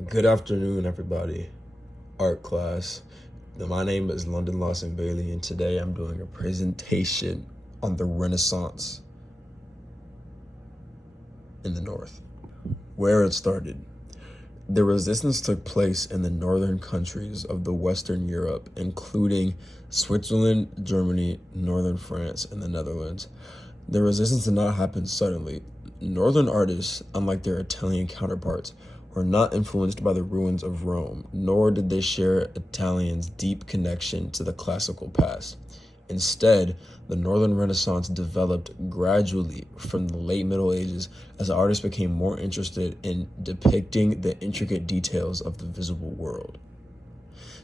Good afternoon, everybody. Art class. My name is London Lawson Bailey, and today I'm doing a presentation on the Renaissance in the North. Where it started. The resistance took place in the northern countries of the Western Europe, including Switzerland, Germany, northern France, and the Netherlands. The resistance did not happen suddenly. Northern artists, unlike their Italian counterparts, were not influenced by the ruins of Rome, nor did they share Italians' deep connection to the classical past. Instead, the Northern Renaissance developed gradually from the late Middle Ages as artists became more interested in depicting the intricate details of the visible world.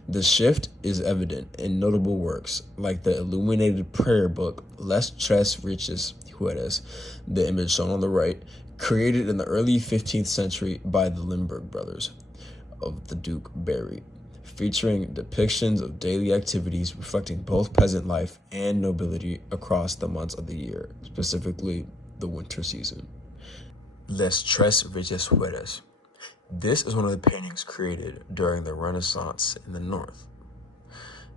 The shift is evident in notable works like the illuminated prayer book Les Tres Riches Hueres, the image shown on the right, created in the early 15th century by the Limburg brothers of the Duke Berry, featuring depictions of daily activities reflecting both peasant life and nobility across the months of the year, specifically the winter season. Les Tres Riches Hueres. This is one of the paintings created during the Renaissance in the North,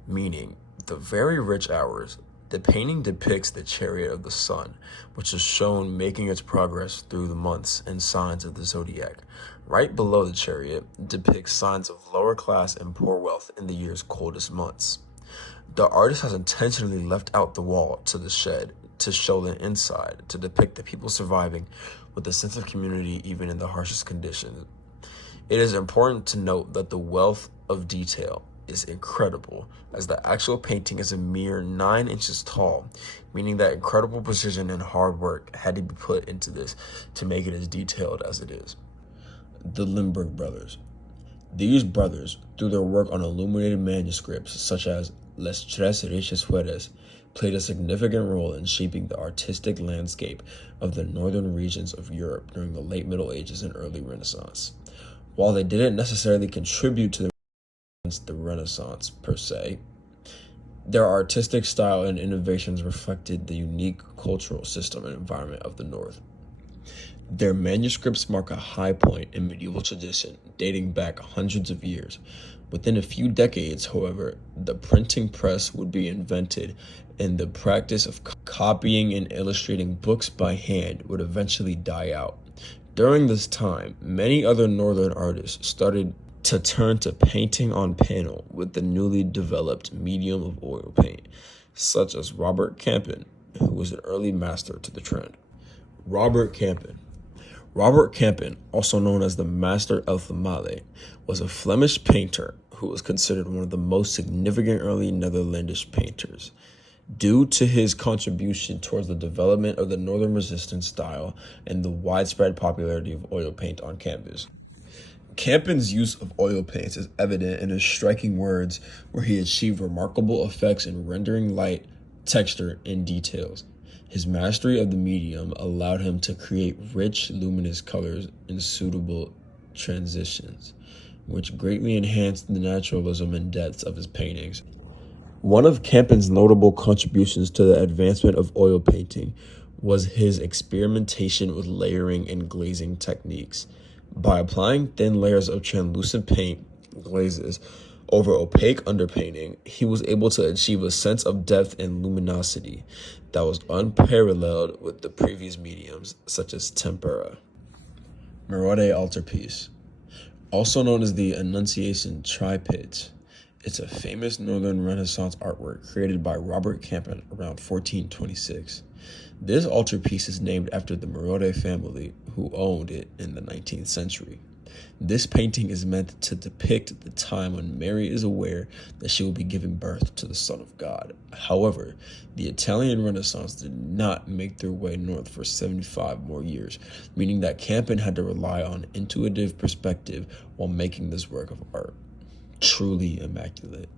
meaning the very rich hours. The painting depicts the chariot of the sun, which is shown making its progress through the months and signs of the zodiac. Right below the chariot depicts signs of lower class and poor wealth in the year's coldest months. The artist has intentionally left out the wall to the shed to show the inside, to depict the people surviving with a sense of community even in the harshest conditions. It is important to note that the wealth of detail is incredible, as the actual painting is a mere 9 inches tall, meaning that incredible precision and hard work had to be put into this to make it as detailed as it is. The Limburg brothers. These brothers, through their work on illuminated manuscripts such as Les Tres Riches Hueres, played a significant role in shaping the artistic landscape of the northern regions of Europe during the late Middle Ages and early Renaissance. While they didn't necessarily contribute to the Renaissance per se, their artistic style and innovations reflected the unique cultural system and environment of the North. Their manuscripts mark a high point in medieval tradition, dating back hundreds of years. Within a few decades, however, the printing press would be invented, and the practice of copying and illustrating books by hand would eventually die out. During this time, many other northern artists started to turn to painting on panel with the newly developed medium of oil paint, such as Robert Campin, who was an early master to the trend. Robert Campin. Robert Campin, also known as the Master of the Male, was a Flemish painter who was considered one of the most significant early Netherlandish painters, due to his contribution towards the development of the Northern Resistance style and the widespread popularity of oil paint on canvas. Campin's use of oil paints is evident in his striking words, where he achieved remarkable effects in rendering light, texture, and details. His mastery of the medium allowed him to create rich, luminous colors and suitable transitions, which greatly enhanced the naturalism and depths of his paintings. One of Campin's notable contributions to the advancement of oil painting was his experimentation with layering and glazing techniques. By applying thin layers of translucent paint glazes over opaque underpainting, he was able to achieve a sense of depth and luminosity that was unparalleled with the previous mediums, such as tempera. Merode altarpiece, also known as the Annunciation triptych. It's a famous Northern Renaissance artwork created by Robert Campin around 1426. This altarpiece is named after the Merode family, who owned it in the 19th century. This painting is meant to depict the time when Mary is aware that she will be giving birth to the Son of God. However, the Italian Renaissance did not make their way north for 75 more years, meaning that Campin had to rely on intuitive perspective while making this work of art. Truly immaculate.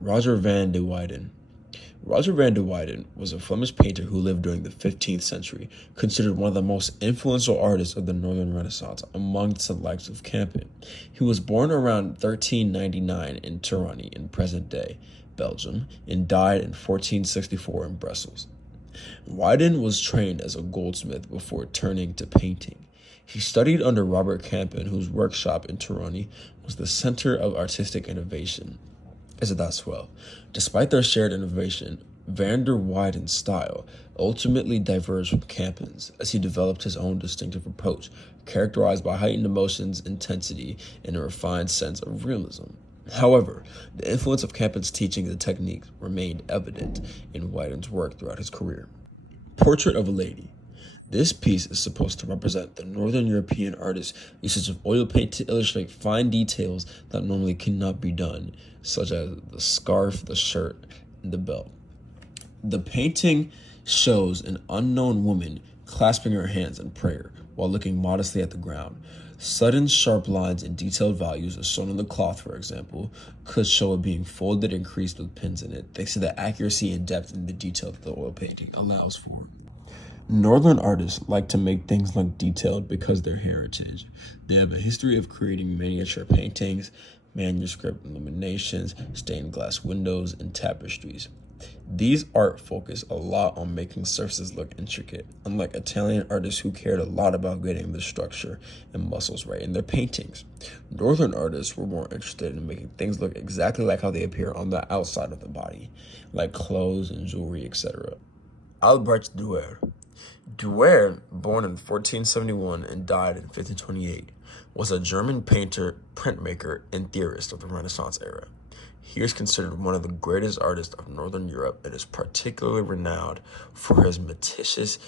Roger van de Weyden. Roger van de Weyden was a Flemish painter who lived during the 15th century, considered one of the most influential artists of the Northern Renaissance amongst the likes of Campin. He was born around 1399 in Turini in present-day Belgium and died in 1464 in Brussels. Weyden was trained as a goldsmith before turning to painting. He studied under Robert Campin, whose workshop in Tironi was the center of artistic innovation. Isn't that swell? Despite their shared innovation, van der Weyden's style ultimately diverged from Campin's as he developed his own distinctive approach, characterized by heightened emotions, intensity, and a refined sense of realism. However, the influence of Campin's teachings and techniques remained evident in Weyden's work throughout his career. Portrait of a Lady. This piece is supposed to represent the Northern European artist's usage of oil paint to illustrate fine details that normally cannot be done, such as the scarf, the shirt, and the belt. The painting shows an unknown woman clasping her hands in prayer while looking modestly at the ground. Sudden, sharp lines and detailed values, as shown on the cloth, for example, could show it being folded and creased with pins in it, thanks to the accuracy and depth in the detail that the oil painting allows for. Northern artists like to make things look detailed because they're heritage. They have a history of creating miniature paintings, manuscript illuminations, stained glass windows, and tapestries. These art focus a lot on making surfaces look intricate, unlike Italian artists who cared a lot about getting the structure and muscles right in their paintings. Northern artists were more interested in making things look exactly like how they appear on the outside of the body, like clothes and jewelry, etc. Albrecht Dürer. Dürer, born in 1471 and died in 1528, was a German painter, printmaker, and theorist of the Renaissance era. He is considered one of the greatest artists of Northern Europe and is particularly renowned for his meticulous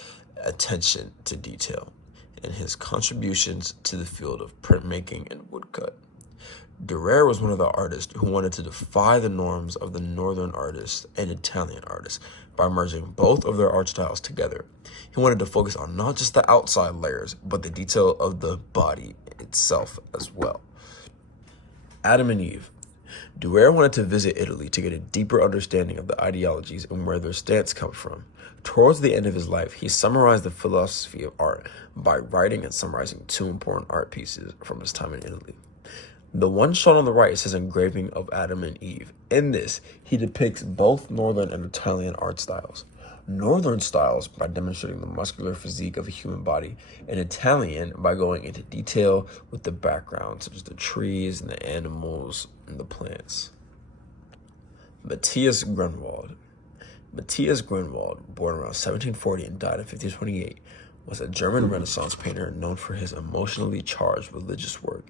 attention to detail and his contributions to the field of printmaking and woodcut. Dürer was one of the artists who wanted to defy the norms of the Northern artists and Italian artists by merging both of their art styles together. He wanted to focus on not just the outside layers, but the detail of the body itself as well. Adam and Eve. Dürer wanted to visit Italy to get a deeper understanding of the ideologies and where their stance comes from. Towards the end of his life, he summarized the philosophy of art by writing and summarizing two important art pieces from his time in Italy. The one shown on the right is his engraving of Adam and Eve. In this, he depicts both Northern and Italian art styles. Northern styles by demonstrating the muscular physique of a human body, and Italian by going into detail with the background, such as the trees and the animals and the plants. Matthias Grunwald. Matthias Grunwald, born around 1740 and died in 1528, was a German Renaissance painter known for his emotionally charged religious work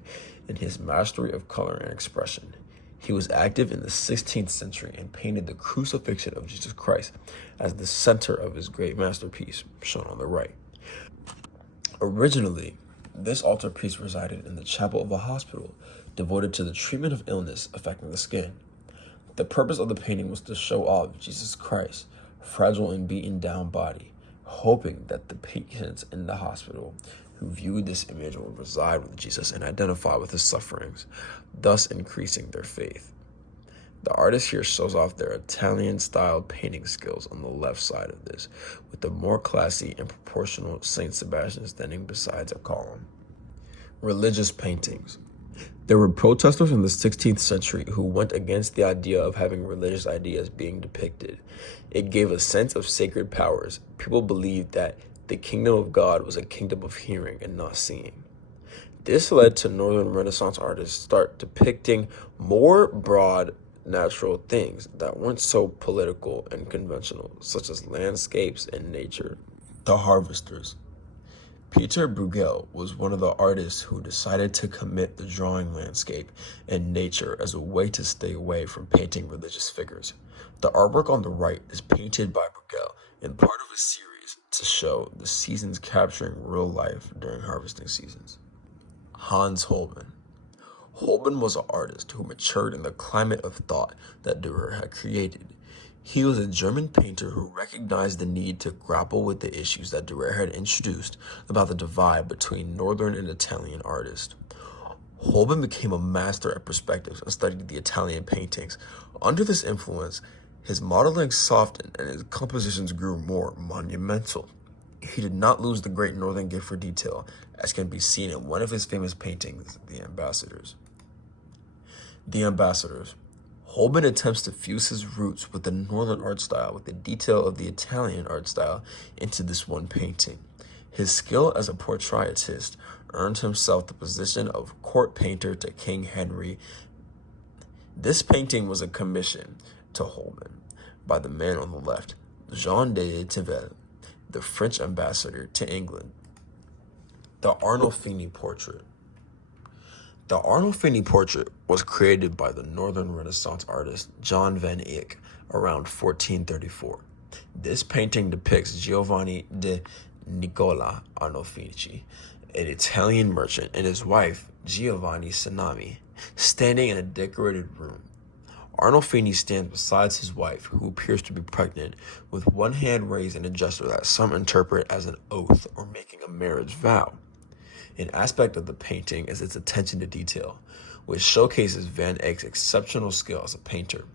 and his mastery of color and expression. He was active in the 16th century and painted the crucifixion of Jesus Christ as the center of his great masterpiece, shown on the right. Originally, this altarpiece resided in the chapel of a hospital devoted to the treatment of illness affecting the skin. The purpose of the painting was to show off Jesus Christ's fragile and beaten down body, hoping that the patients in the hospital who viewed this image would reside with Jesus and identify with his sufferings, thus increasing their faith. The artist here shows off their Italian-style painting skills on the left side of this, with the more classy and proportional Saint Sebastian standing beside a column. Religious paintings. There were protesters in the 16th century who went against the idea of having religious ideas being depicted. It gave a sense of sacred powers. People believed that the kingdom of God was a kingdom of hearing and not seeing. This led to Northern Renaissance artists start depicting more broad, natural things that weren't so political and conventional, such as landscapes and nature. The Harvesters. Peter Bruegel was one of the artists who decided to commit the drawing landscape and nature as a way to stay away from painting religious figures. The artwork on the right is painted by Bruegel in part of a series to show the seasons capturing real life during harvesting seasons. Hans Holbein. Holbein was an artist who matured in the climate of thought that Dürer had created. He was a German painter who recognized the need to grapple with the issues that Dürer had introduced about the divide between Northern and Italian artists. Holbein became a master at perspectives and studied the Italian paintings. Under this influence, his modeling softened and his compositions grew more monumental. He did not lose the great Northern gift for detail, as can be seen in one of his famous paintings, The Ambassadors. The Ambassadors. Holbein attempts to fuse his roots with the Northern art style with the detail of the Italian art style into this one painting. His skill as a portraitist earned himself the position of court painter to King Henry. This painting was a commission to Holman by the man on the left, Jean de Tivel, the French ambassador to England. The Arnolfini portrait. The Arnolfini portrait was created by the Northern Renaissance artist John van Eyck around 1434. This painting depicts Giovanni de Nicola Arnolfini, an Italian merchant, and his wife, Giovanni Sanami, standing in a decorated room. Arnolfini stands beside his wife, who appears to be pregnant, with one hand raised in a gesture that some interpret as an oath or making a marriage vow. An aspect of the painting is its attention to detail, which showcases Van Eyck's exceptional skill as a painter.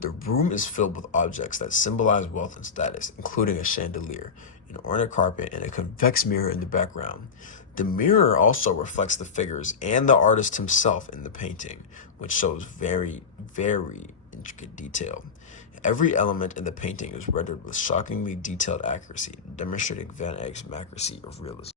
The room is filled with objects that symbolize wealth and status, including a chandelier, an ornate carpet, and a convex mirror in the background. The mirror also reflects the figures and the artist himself in the painting, which shows very, very intricate detail. Every element in the painting is rendered with shockingly detailed accuracy, demonstrating Van Eyck's accuracy of realism.